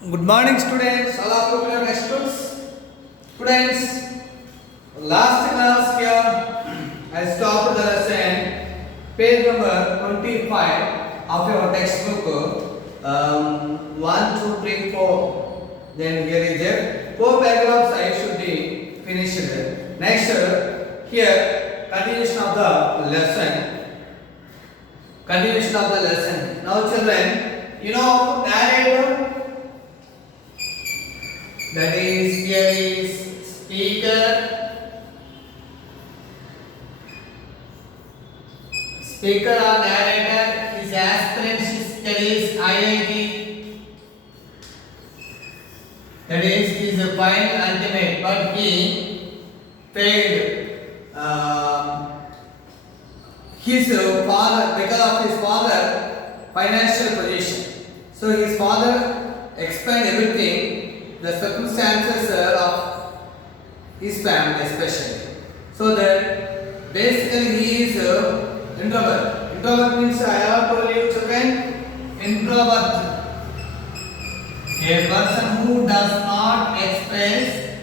Good morning, students. All of you clear textbooks. Students, last class here I stopped the lesson, page number 25 of your textbook. 1, 2, 3, 4. Then here is it. 4 paragraphs I should be finished. Next, here continuation of the lesson. Continuation of the lesson. Now, children, you know narrator. That is, here is speaker. Speaker or narrator. His aspirant studies IIT. That is, he is a fine ultimate, but he failed. His father, because of his father financial position. So his father explained everything, the circumstances of his family especially. So that basically he is introvert. Introvert means I have told you children, introvert. A person who does not express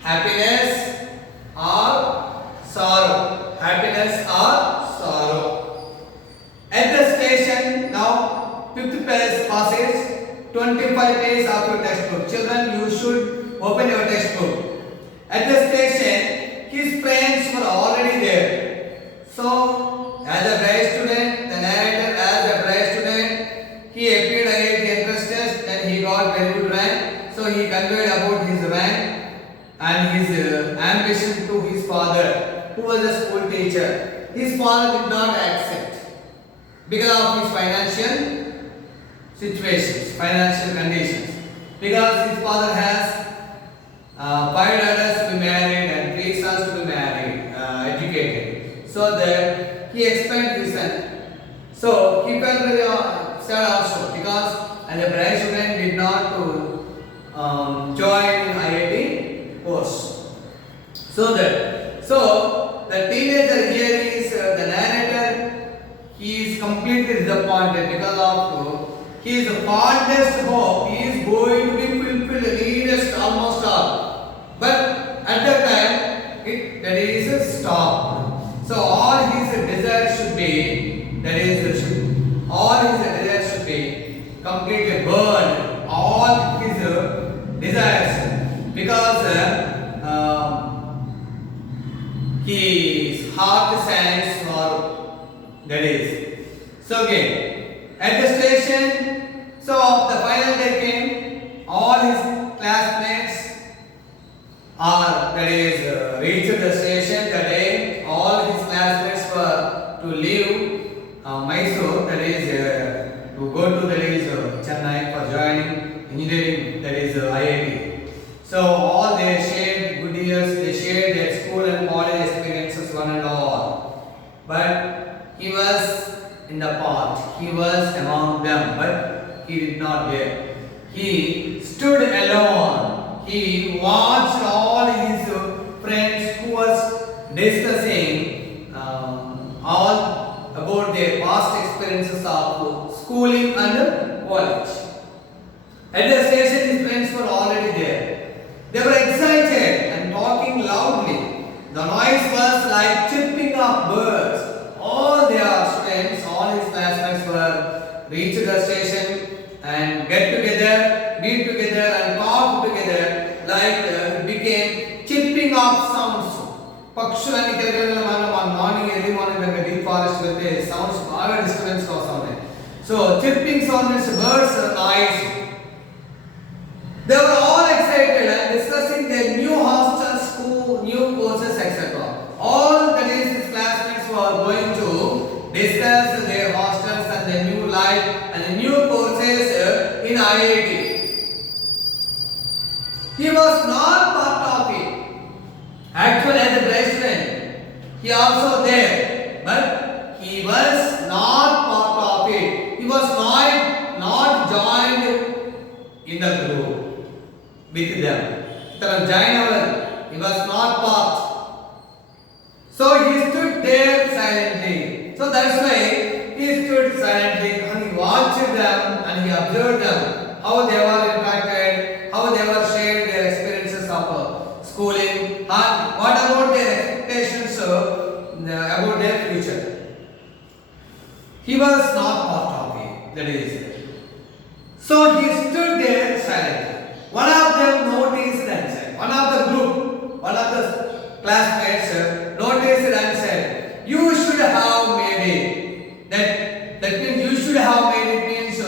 happiness or sorrow. Happiness or sorrow. At the station, now 5th page passage, 25 pages of your textbook. Children, you should open your textbook. At the station, his friends were already there. So, as a bright student, the narrator as a bright student, he appeared against the entrance test and he got very good rank. So, he conveyed about his rank and his ambition to his father, who was a school teacher. His father did not accept because of his financial situations, financial conditions. Because his father has 5 daughters to be married and 3 sons to be married, educated. So that he expected his son. So he felt very sad also because as a bright student did not to join IIT course. So the teenager here is the narrator. He is completely disappointed because of his fondest hope. He is going to be fulfilled, needest almost all. But at that time, that is stopped. So all his desires should be, all his desires should be completely burned. All his desires, because his heart sank sorrow. That is. So again, at the station, so the final day came, all his classmates reached the station the day all his classmates were to leave Mysore, to go to Chennai for joining engineering, IIT. So all they shared good years, they shared their school and college experiences one and all. But he was in the part, he was among them, but he did not dare. He stood alone. He watched all his friends who was discussing all about their past experiences of schooling and college. At the station, his friends were already there. They were excited and talking loudly. The noise was like chirping of birds. All their students, all his classmates were reached the station and get together, meet together and talk together like it became chirping of sounds. Pakshulani kelagala on morning, early morning when the deep forest with the sounds, all disturbance of sound. So chirping sounds, birds, noise. They were all excited and discussing their new hostel, school, new courses, etc. All that is his classmates were going to discuss their hostels and their new life and the new courses in IIT. He was not part of it. Actually, as a bright student, he also there, but he was not part of it. He was not joined in the group with them. He was not part. So he stood there silently. So that's why he stood silently and he watched them and he observed them. how they were impacted, how they were shared their experiences of schooling, and what about their expectations about their future. He was not part of it, that is. So he stood there silently. One of them noticed and said, one of the group, one of the classmates noticed and said, you should have made it. That means you should have made it means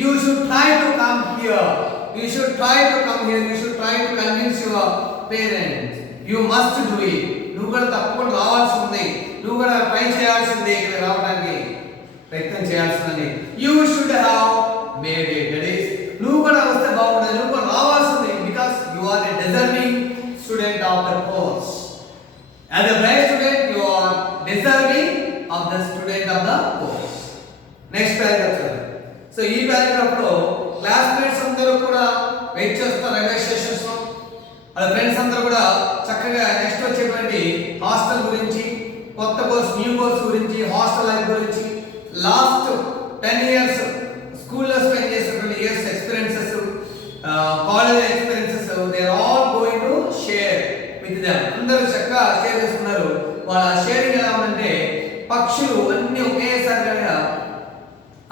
you should try to come here. You should try to come here. You should try to convince your parents. You must do it. నువ్వు కూడా తప్పకుండా రావాల్సి ఉంది. నువ్వు కూడా ట్రై చేయాల్సిందే ఇక్కడ రావడానికి ప్రయత్నం చేయాల్సింది. You should have made it. That is, నువ్వు కూడా వస్తే బాగుంటుంది. నువ్వు కూడా రావాల్సింది because you are a deserving student of the course. As a bright student, you are deserving of the student of the course. Next paragraph. So ఈ paragraph లో classmates అందరూ కూడా వెయిట్ చేస్తారు రైల్వే స్టేషన్స్ లో. వాళ్ళ ఫ్రెండ్స్ అందరూ కూడా చక్కగా నెక్స్ట్ వచ్చేటువంటి హాస్టల్ గురించి, కొత్త కోర్స్, న్యూ కోర్స్ గురించి, హాస్టల్ లైఫ్ గురించి, లాస్ట్ 10 ఇయర్స్ స్కూల్లో స్పెండ్ చేసినటువంటి years experiences, college experiences, they are all going to share with them. అందరూ చక్కగా షేర్ చేసుకున్నారు. వాళ్ళ షేరింగ్ ఎలా ఉందంటే పక్షులు అన్ని ఒకేసారిగా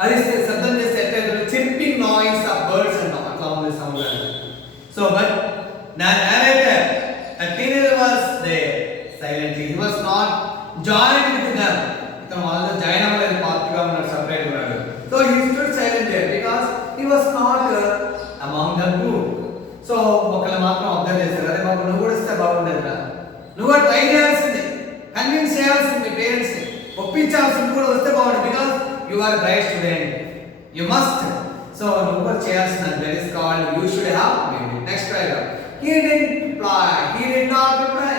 అరిస్తే శబ్దం చేస్తే చిర్పింగ్ నాయిస్ ఆఫ్ బర్డ్స్ అంటాం, అట్లా ఉంది sound. So but narrator, a teenager was there silently. He was not joined with them. ఇతను వాళ్ళతో జాయిన్ అవ్వలేదు, పార్టీగా ఉన్నాడు, సపరేట్ ఉన్నాడు. So he stood silent there because he was not among the group. So ఒకళ్ళు మాత్రం అబ్జర్వ్ చేశారు, అరే బాబు నువ్వు కూడా ఇస్తే బాగుండేదిరా, నువ్వు కూడా ట్రై చేయాల్సింది, కన్విన్స్ చేయాల్సింది పేరెంట్స్ ని, ఒప్పించాల్సింది కూడా వస్తే బాగుండేది because you are a bright student, you must. So నువ్వు కూడా చేయాల్సింది. That is called you should have made it. Next paragraph. He didn't reply. He did not reply.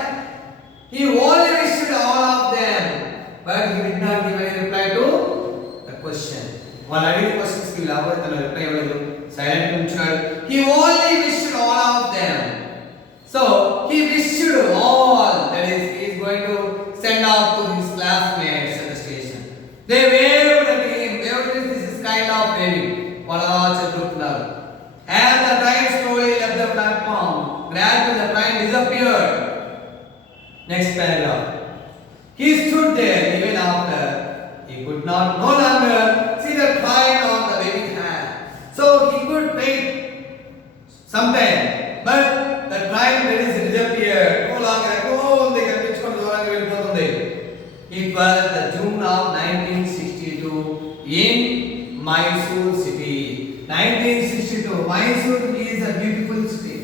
He only wished all of them, but he did not give any reply to the question. While adding questions, he laughed and reply silent unchared. He only wished all of them. So he wished all. That is, he is going to send out to his classmates at the station. They waved at him. This is kind of waving. As the train slowly left the platform, gradually the train disappeared. Next paragraph. He stood there even after he could not no longer see the train on the waving hand. So he could wait some time, but the train disappeared. No longer. They కనిపించుకొని దూరంగా వెళ్ళిపోతుంది. It was the June of 1962 in Mysore city. 1962. Mysore is a beautiful city,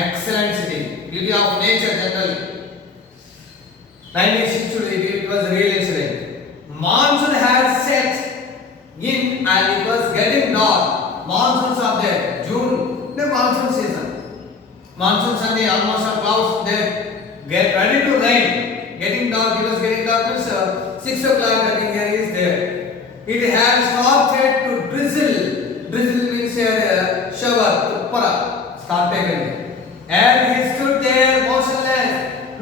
excellent city, beauty of nature generally. 1962 it was a real incident. Monsoon had set in and it was getting dark. Monsoons are there. June, the monsoon season. Monsoon Sunday almost are clouds there. Get ready to rain. Getting dark. It was getting dark. 6 o'clock. I think here is there. It had started to drizzle. Drizzle means a shower, uppara, started. And he stood there motionless,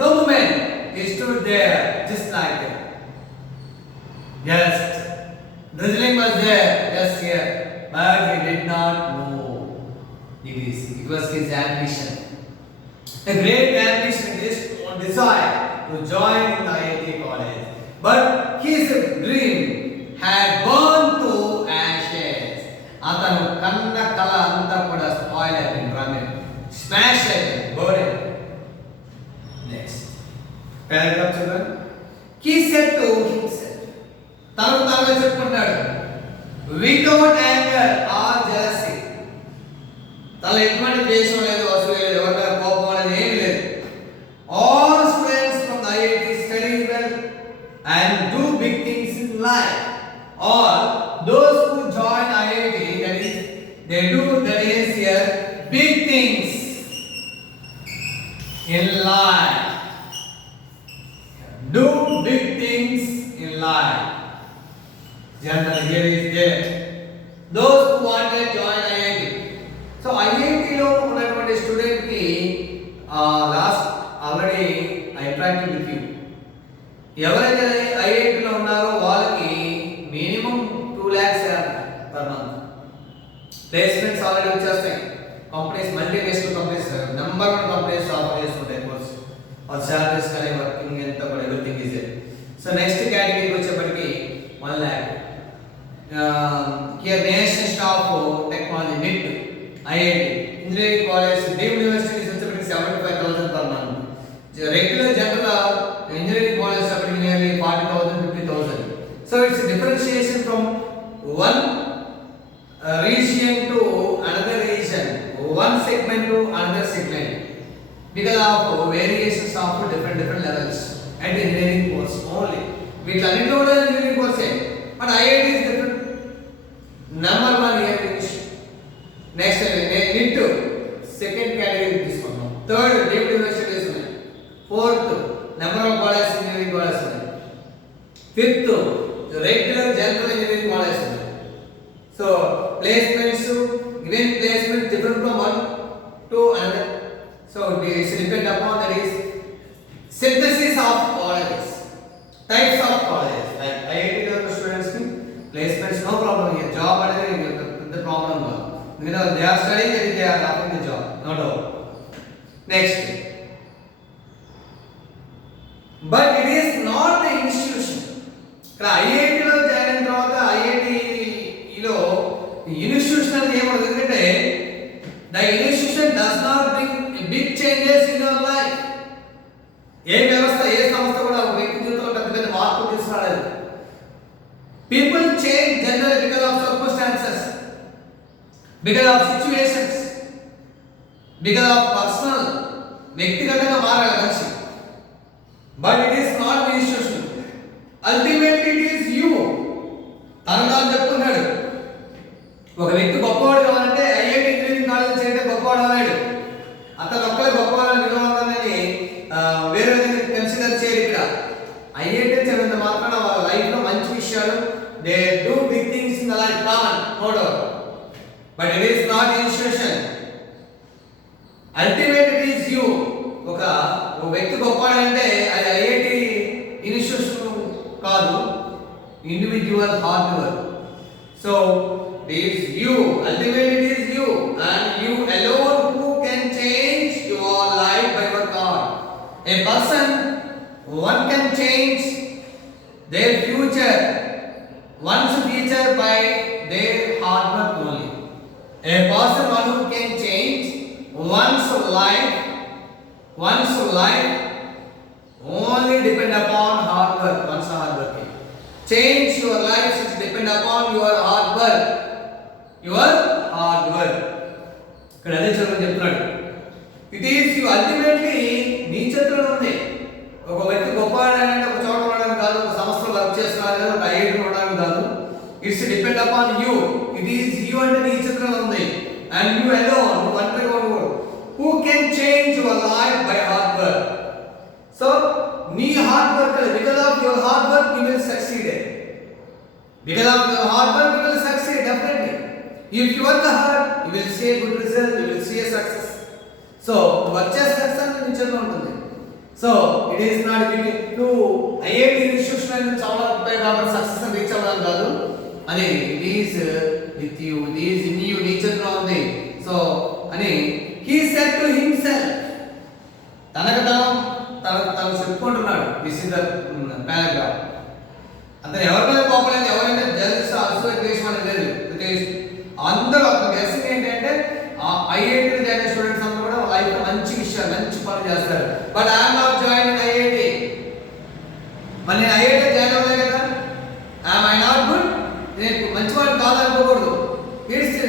no movement. He stood there just like that. Just drizzling was there, just here, but he did not move. It was his ambition, a great ambition, his desire to join in the IIT college. But his dream had burned to ashes. అతను కన్న కళ అంతా కూడా స్పాయిల్ అయిపోయింది, run smash అయిపోయింది, burn. Next paragraph చూడండి. He said to himself, తనకు తానుగా చెప్పుకున్నాడు, without anger or jealousy. తన ఎటువంటి ద్వేషం లేదు, అసలు లేదు, ఎవరికైనా కోపం అనేది ఏమీ లేదు. All students from the IIT study well and do big things in life. Or those who join IIT, that is, they do that is here big things in life. Do big things in life. Generally here is there. Those who want to join IIT. So IIT లో ఉన్నటువంటి placements already వచ్చేస్తాయి. Companies multinational companies number 1 companies offer చేస్తుంటాయి course. ఆ salaries కానీ working ఎంత కూడా everything is there. So next కేటగిరీకి వచ్చేప్పటికి 1 lakh. Here national staff technology NIT IIT engineering college deemed universities వచ్చేప్పటికి 75,000 per month. Regular general engineering college is nearly 40,000 50,000. So it's a differentiation from one region to another region, one segment to another segment, because of variations of different levels at engineering course only. We can include engineering course, but IIT is different. Number 1 here is next need to second category this one. Third deemed universities. Fourth number of colleges engineering colleges. Fifth regular general engineering colleges. So placements, given placement different from one to another. So it is depend upon that is synthesis of colleges, types of colleges. Like IIT level students ki placements no problem here. Job the problem. You know they are studying and they are having the job. No doubt. Next. But it is not the institution. IIT లో జాయిన్ అయిన తర్వాత IIT లో ఇన్స్టిట్యూషనల్ ఏమవుతుంది ఎందుకంటే the institution does not bring big changes in your life. ఏ వ్యవస్థ ఏ సంస్థ కూడా ఒక వ్యక్తి జీవితంలో పెద్ద మార్పులు తీసుకురాలేదు. People change generally because of circumstances, because of situations, because of personal వ్యక్తిగతంగా మారాలి మనిషి. But it is not the institution. Ultimately it is you. తనగారు చెప్తున్నాడు ఒక వ్యక్తి గొప్పవాడు కావాలంటే ఐఐటి ఇంజనీరింగ్ కాలేజ్ చేయడం గొప్పవాడు అన్నాడు. అతను ఒక్కడే గొప్పవాడు విలువని వేరే విధంగా కన్సిడర్ చేయరు. ఇక్కడ ఐఐటి చదివినంత మాత్రాన వాళ్ళ లైఫ్ లో మంచి విషయాలు they do big things in the life common no doubt. But it is not institution. Ultimate it is you. ఒక వ్యక్తి గొప్పవాడంటే అది ఐఐటి ఇన్స్టిట్యూషన్ కాదు, individual hard work. So it is you, ultimately it is you and you alone who can change your life by your God. A person, one can change their future, one's future by their hard work only. A person, one who can change one's life only depend upon hard work. One's hard working. Change your life is depend upon your hard work. Your hard work. ఇక్కడ అదే చదువు చెప్తున్నాడు. It is you ultimately నీ చేతిలో ఉంది. ఒక వ్యక్తి గొప్పవాడంటే ఒక చోట ఉండడం కాదు, ఒక సంస్థలో వర్క్ చేస్తున్నారు, ఒక ఐఐటి ఉండడం కాదు. It's depend upon you. It is you అంటే నీ చేతిలో ఉంది. And you alone who can change your life by hard work. So నీ hard work, because of your hard work you will succeed. Because of your hard work you will succeed definitely. If you work hard you will see a good result, you will see a success. So వచ్చే success నీ చేతిలో ఉంటుంది. So it is not big to IIT institution అనేది చాలా ఉంటాయి కాబట్టి success reach అవ్వడం కాదు. అది it is with you, it is in you, నీ చేతిలో ఉంది. సో అని he said to himself, తనకు చెప్పుకుంటున్నాడు. This is the paragraph. అతను ఎవరి మీద కోపలేదు, ఎవరైనా జడ్జెస్ అసోసియేషన్ అనేది లేదు. అందరూ అతను గెస్సింగ్ ఏంటంటే ఐఐటి జాయిన్ స్టూడెంట్స్ అందరూ కూడా లైఫ్ లో మంచి విషయాలు మంచి పనులు చేస్తారు. But I'm not join in IIT. మరి నేను ఐఐటి జాయిన్ అవ్వలే కదా, ఐఎమ్ ఐ నాట్ గుడ్, నేను మంచివాడు కాదనుకోకూడదు. It's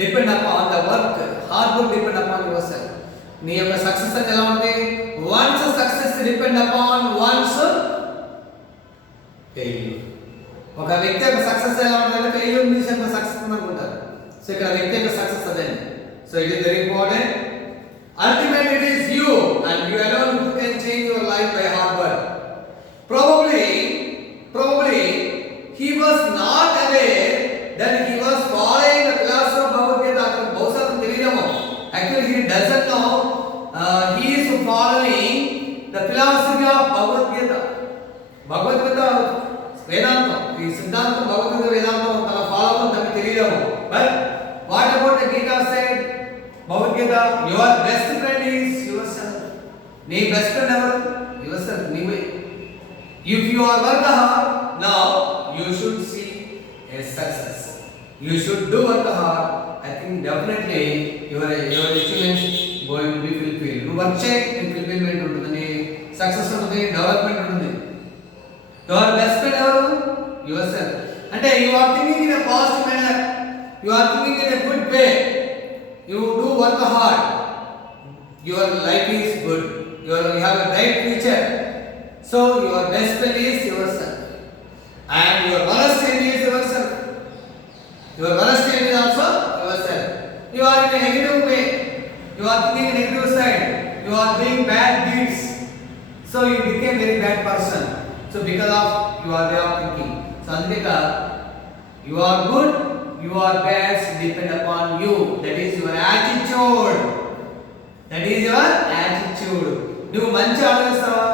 depend upon the work, hard work depend upon your self. నీ యొక్క సక్సెస్ అనేది ఎలా ఉంది? One's success depend upon one's failure. ఒక వ్యక్తి యొక్క సక్సెస్ ఎలా ఉంటుంది? ఫెయిల్యూర్ నుంచి సక్సెస్ అనుకుంటారు. సో ఇక్కడ వ్యక్తి యొక్క సక్సెస్ అదే. So it is very important. Ultimately it is you and you alone who can change your life by hard work. Probably he was not aware that he was following the philosophy of Bhagavad Gita. బహుశా తెలియదేమో. Actually he doesn't know. He is following the philosophy of Bhagavad Gita. Bhagavad Gita వేదాంతం, ఈ సిద్ధాంతం భగవద్గీత వేదాంతం తన ఫాలో తనకు తెలియదేమో. But What about the Gita said? Bhagavad Gita, your best friend is yourself. Nee best friend ever? Yourself. Nee. If you are work hard, now you should see a success. You should do work hard. I think definitely your achievements going to be fulfilled. You work check and fulfillment ఉంటుంది, success ఉంటుంది, development ఉంటుంది. Your best friend ever? Yourself. అంటే you are thinking in a positive manner. You are thinking in a good way. You do work hard. Your life is good. You have a bright future. So your best friend is yourself. And your worst enemy is yourself. Your worst enemy is also yourself. You are in a negative way. You are thinking negative side. You are doing bad deeds. So you became very bad person. So because of your way of thinking. So andika you are good, you are bad, depend upon you. That is your attitude. That is your attitude. నువ్వు మంచి ఆలోచిస్తావా?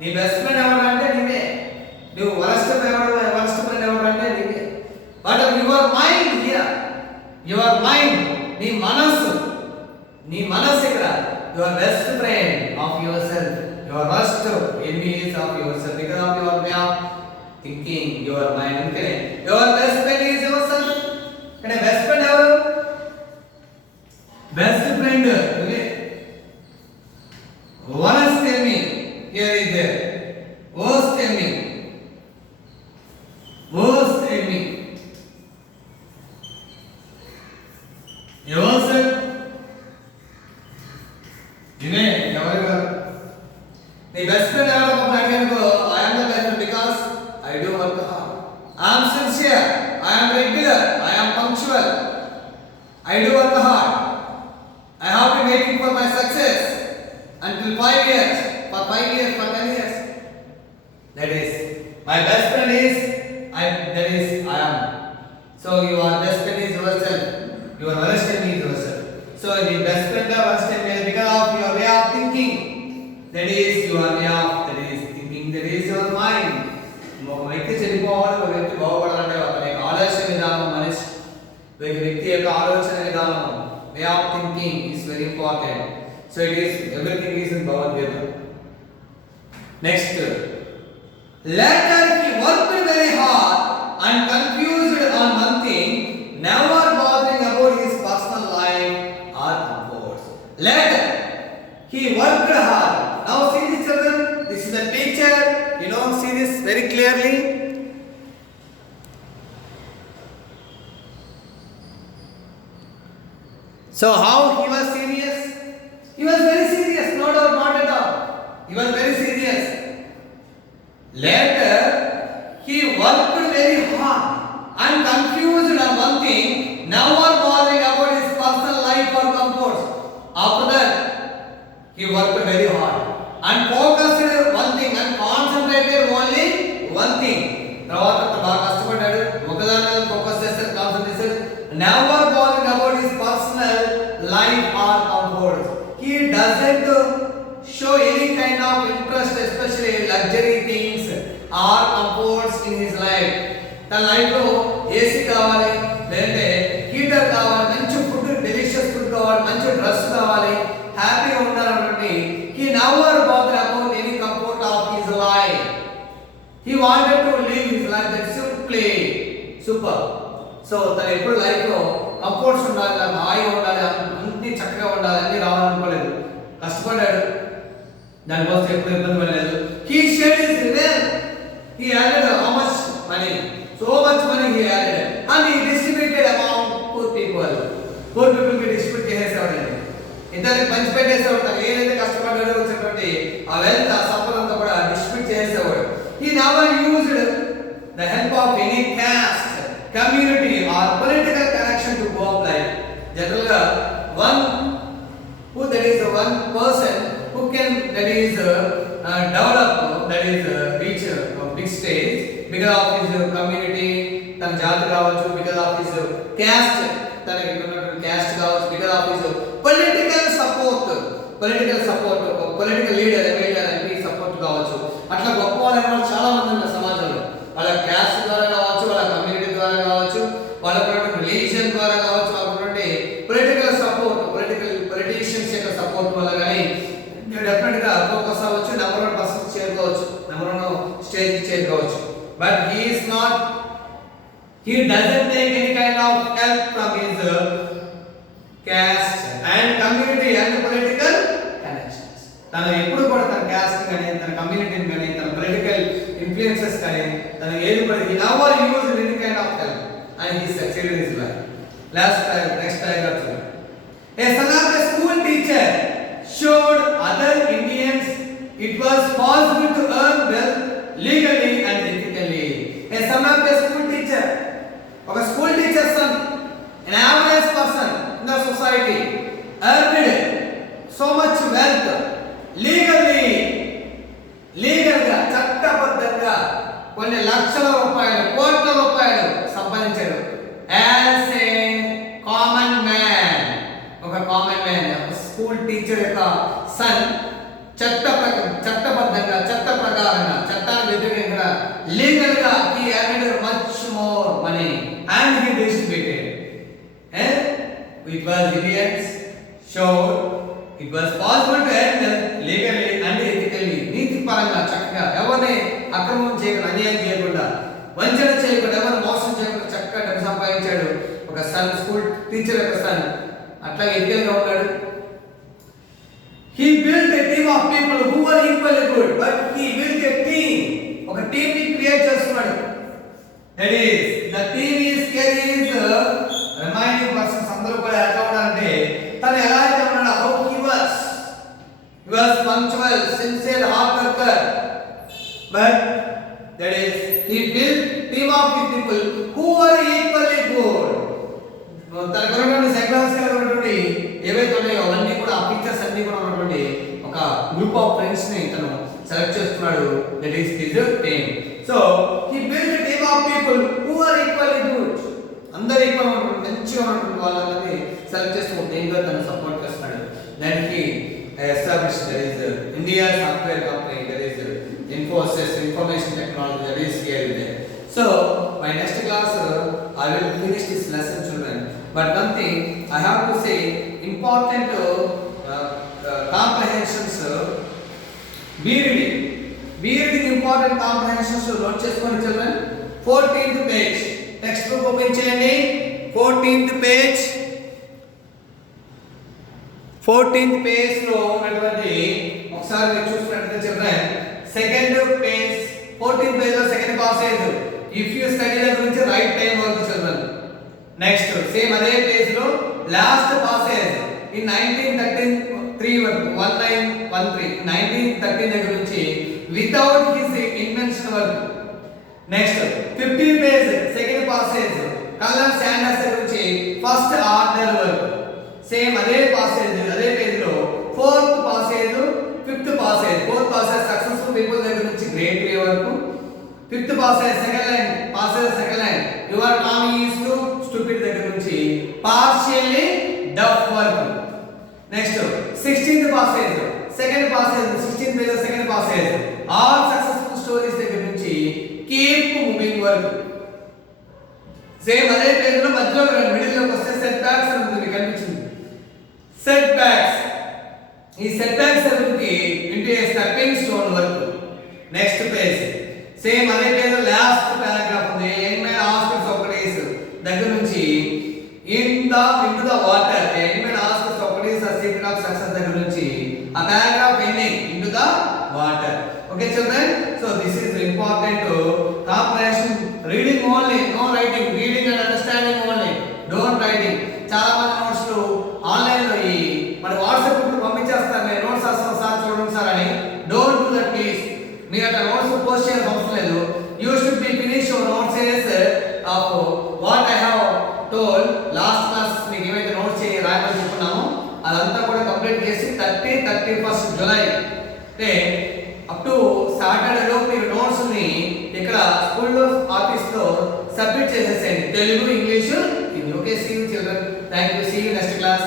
నీ best friend ఎవరంటే నీవే. నువ్వు worst friend ఎవరంటే నీవే. But your mind here, your mind, నీ మనస్సు ఇక్కడ your best friend of your self. Your worst enemies of your self because of your way of thinking. Your mind అంటే your best friend is your self. అంటే best friend ఎవరు? Best friend okay. Worst enemy here is there. Worst enemy. Worst enemy. Yourself. Ine evaru the best friend ever go. I am the best friend because I do work hard. I am sincere. I am regular. I am punctual. I do work hard. I have been waiting for my success until 5 years, for 5 years, for 10 years. That is, my best friend is I am. So your best friend is yourself. Your worst enemy is yourself. So the best friend or worst enemy is because of your way of thinking. That is your way of thinking. That is your mind. ఒక వ్యక్తి చెడిపోవాలి, ఒక వ్యక్తి బాగుపడాలంటే అతని ఆలోచన విధానం మనిషి వ్యక్తి యొక్క ఆలోచన విధానం way of thinking is very important. So it is everything is in Bhagavad Gita. Next, later he worked very hard and confused on one thing, never bothering about his personal life or comforts. Later he worked hard. Now see this children, this is the teacher. You know, see this very clearly. So how he was serious? He was very serious, no doubt, not at all. He was very serious. Later, he worked very hard and confused on one thing, never bothering about his personal life or comforts. After that, he worked very hard and focused on one thing and concentrated only one thing. తర్వాత బాగా కష్టపడ్డాడు, ఒకదాని మీద ఫోకస్ చేశాడు, కాన్సంట్రేట్ చేశాడు. Never bothering about his personal life or comforts. He doesn't show any kind of interest, especially luxury things or comforts in his life. తన లైఫ్ లో ఏసీ కావాలి, లేదంటే హీటర్ కావాలి, మంచి ఫుడ్, డెలిషియస్ ఫుడ్ కావాలి, మంచి డ్రెస్ కావాలి, హ్యాపీగా ఉండాలనుకుంటే he never bothered about any comfort of his life. He wanted to live his life that simply super. So తను ఎప్పుడు లైఫ్ లో కంఫర్ట్స్ ఉండాలి, హాయిగా ఉండాలి, అన్ని చక్కగా ఉండాలి, అన్ని రావాలనుకోలేదు. కష్టపడ్డాడు, దానికోసం ఎప్పుడు ఇబ్బంది పడలేదు. He shared his wealth. He added how much money? So much money he added. And he distributed among poor people. Poor people కి డిస్ట్రిబ్యూట్ చేసేవాడండి. ఇతనికి పంచి పెట్టేసేవాడు. తను ఏదైతే కష్టపడ్డాడో వచ్చినటువంటి ఆ వెల్త్, ఆ సంపద అంతా కూడా డిస్ట్రిబ్యూట్ చేసేవాడు. He never used the help of any caste, community or political connection to go up life. Generally, one person who can develop, reach a big stage because of his community, తన జాతి కావచ్చు, because of his caste, తనకి ఉన్నటువంటి caste కావచ్చు, because of his political support, political leader MLA support కావచ్చు. అట్లా గొప్ప వాళ్ళు చాలా మంది ఉన్నారు సమాజంలో. వాళ్ళ క్యాస్ట్ ద్వారా కావచ్చు, వాళ్ళ కమ్యూనిటీ ద్వారా కావచ్చు, వాళ్ళ రిలీజియన్ ద్వారా కావచ్చు, వాళ్ళ He doesn't take any kind of help from his caste and community and political connections. తన ఎప్పుడు కూడా తన caste కానీ తన కమ్యూనిటీని కానీ తన పొలిటికల్ ఇన్ఫ్లుయెన్సెస్ కానీ తన ఏది కూడా he never used any kind of help and he succeeded in his life. Next paragraph. A son of a school teacher showed other Indians it was possible to earn wealth legally and ethically. A son of a school teacher, of a school teacher's son, an average person in the society, earned so much wealth legally, లీగల్గా చట్టబద్ధంగా కొన్ని లక్షల రూపాయలు కోట్ల రూపాయలు సంపాదించాడు. As a common man, ఒక common man, school teacher యొక్క సన్ చట్టబద్ధంగా చట్ట ప్రకారంగా చట్టానికి వ్యతిరేకంగా లీగల్గా he earned much more money and he distributed. It was Indians showed it was possible to earn legally and ethically. నీతి పరంగా చక్కగా ఎవరిని అక్రమం చేయకుండా అన్యాయం చేయకుండా వంచన చేయకుండా ఎవరిని మోసం చేయకుండా చక్కగా డబ్బు సంపాదించాడు ఒక సన్, స్కూల్ టీచర్ యొక్క సన్. అట్లా ఎథికల్గా ఉన్నాడు. He built a team of people who were equally good, but he built a team. ఒక టీం ని క్రియేట్ చేస్తున్నాడు. That is, the team is carries remaining persons అందరూ కూడా ఎలా ఉన్నారంటే తను ఎలా అయితే ఉన్నాడో how he was punctual, sincere, hard worker. But that is, he built team of people who were equally good. తన కొరకు సైకలాజికల్ ఉన్నటువంటి ఏవైతే ఉన్నాయో అవన్నీ కూడా ఆ పిక్చర్స్ అన్ని కూడా ఉన్నటువంటి ఒక గ్రూప్ ఆఫ్ ఫ్రెండ్స్ ని తను సెలెక్ట్ చేస్తున్నాడు. That is his team. So he build a team of people who are equally good. అందరూ ఈక్వల్ ఉన్నటువంటి మంచిగా ఉన్నటువంటి వాళ్ళని సెలెక్ట్ చేసి ఒక టీమ్ గా తను సపోర్ట్ చేస్తున్నాడు. దానికి establish that is India software company, that is Infosys information technology, that is here there. So my next class I will finish this lesson, children. But one thing I have to say, important comprehensions. Be reading important comprehensions. Note చేసుకోండి children. 14th page text book open చేయండి. 14th page లో ఉన్నటువంటి ఒకసారి మీరు చూసుకున్నట్లయితే children, second page 14th page లో second passage. If you study the గురించి right time వరకు children. Next same అదే పేజ్ లో లాస్ట్ passage in 1913 వరకు 1913 దగ్గర నుంచి without his invention వరకు. నెక్స్ట్ 15 page second passage colour Sanders గురించి ఫస్ట్ ఆర్డర్ వరకు. సేమ్ అదే passage అదే పేజ్ లో fourth passage fifth passage fourth passage successful people దగ్గర నుంచి గ్రేట్ వే వరకు. Fifth passage second line your Tommy is to stupid దగ్గర నుంచి పార్షియల్లీ డఫ్ వరకు. Next 16th passage second passage 16th page second passage all successful stories దగ్గర నుంచి keep moving వరకు. సేమ్ అదే పేజ్ లో మధ్యలో మిడిల్ లోకి వస్తే సెట్ బ్యాక్స్ అని ఉంటుంది, కనిపించింది సెట్ బ్యాక్స్. ఈ సెట్ బ్యాక్స్ గురించి ఇంటూ ఏ స్టెప్పింగ్ స్టోన్ వరకు. నెక్స్ట్ పేజ్ సేమ్ అదే పేజ్ లాస్ట్ పారాగ్రాఫ్ ఉంది. యంగ్ మ్యాన్ ఆస్క్స్ సోక్రటీస్ దగ్గర నుంచి into the water. Young man asks Socrates the secret of success దగ్గర నుంచి ఆ paragraph ending into the water. Okay children, so this is important comprehension, reading only, no writing, reading and understanding only, don't writing. చాలా మంది notes online లో ఈ మన WhatsApp group పంపించేస్తారు, నేను నోట్స్ వస్తాను సార్ చూడండి సార్ అని. Don't do that please. మీరు అట్లా నోట్స్ పోస్ట్ చేయాల్సిన అవసరం లేదు. You should be finish your notes of what I have told last class. మీకు ఏమైతే నోట్స్ రాయమని చెప్పుకున్నామో అదంతా కూడా కంప్లీట్ చేసి 31st July అంటే అప్ టు సాటర్డే లోపు మీరు నోట్స్ ని ఇక్కడ స్కూల్లో ఆఫీస్ లో సబ్మిట్ చేసేసేయండి, Telugu English Hindi. Okay, see you children, thank you, see you next class.